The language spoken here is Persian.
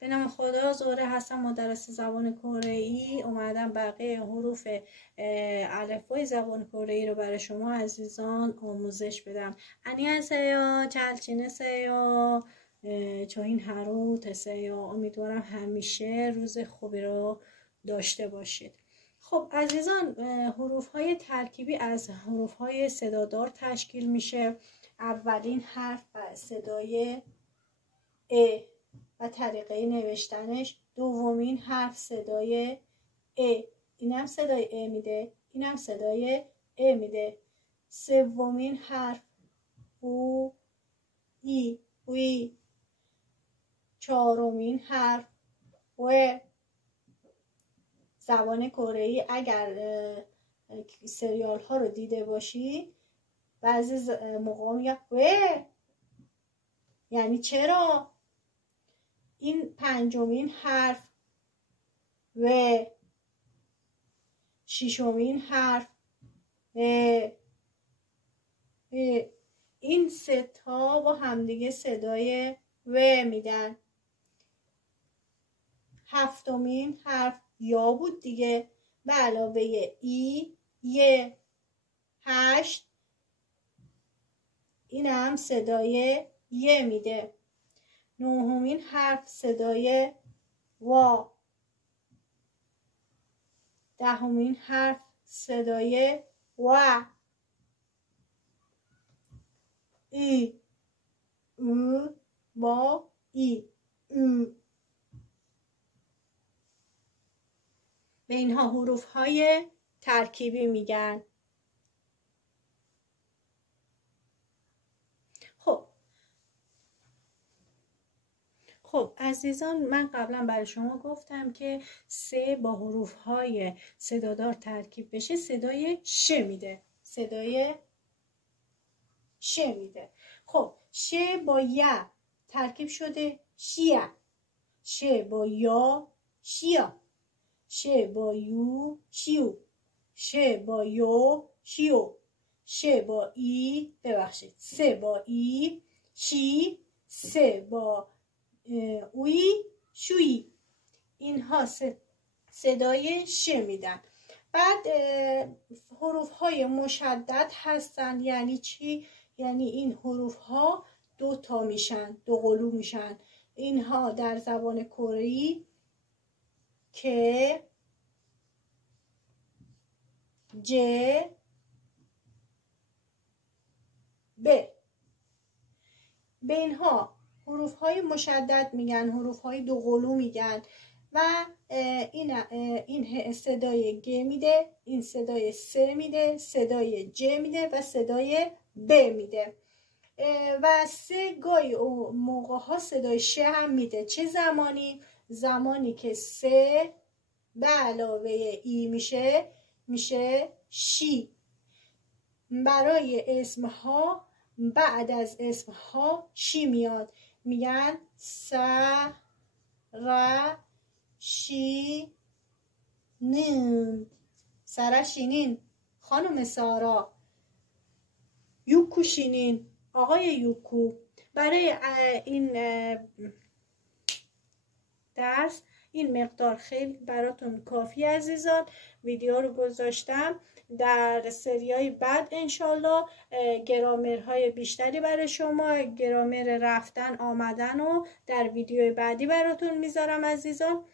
به نام خدا. زهره هستم، مدرس زبان کره‌ای. اومدم بقیه حروف الفبای زبان کره‌ای رو برای شما عزیزان آموزش بدم. 안녕하세요. 잘 지내세요. 저희는 하루 되세요. امیدوارم همیشه روز خوبی رو داشته باشید. خب عزیزان، حروف‌های ترکیبی از حروف‌های صدادار تشکیل میشه. اولین حرف صدای ا و طریقه نوشتنش. دومین حرف صدای ا، اینم صدای ا میده، اینم صدای ا میده. سومین حرف او، ای، وی. چهارمین حرف و. زبان کره‌ای اگر سریال ها رو دیده باشی بعضی موقع میگه و، یعنی چرا. این پنجمین حرف و. ششمین حرف این سه تا با همدیگه صدای و میدن. هفتمین حرف یا بود دیگه، به علاوه ای ی. 8 این هم صدای ی میده. نهمین حرف صدای وا. دهمین حرف صدای و. ای، او، با، ای، او. به اینها حروف های ترکیبی میگن. خب عزیزان، من قبلا برای شما گفتم که سه با حروف های صدادار ترکیب بشه صدای ش میده. صدای ش میده. خب ش با یا ترکیب شده شیا. ش با یا شیا. ش با یو شیو. ش با یو شیو. ش با ای، ببخشید، س با ای شی. س با اوی شوی. اینها صدای ش میدن. بعد حروف های مشدد هستن. یعنی چی؟ یعنی این حروف ها دو تا میشن، دو قلو میشن. اینها در زبان کره‌ای که ج ب، به اینها حروف های مشدد میگن، حروف های دو قلو میگن. و این صدای گ میده، این صدای س میده، صدای ج میده و صدای ب میده. و سه گاهی موقع ها صدای ش هم میده. چه زمانی؟ زمانی که س به علاوه ای میشه شی. برای اسم ها بعد از اسم ها چی میاد؟ میگن س، ر، شی، نین. سرشینین خانم سارا. یوکو شینین آقای یوکو. برای این درس این مقدار خیلی براتون کافی عزیزان. ویدیو رو گذاشتم. در سریای بعد انشالله گرامرهای بیشتری برای شما، گرامر رفتن آمدن رو در ویدیو بعدی براتون میذارم عزیزان.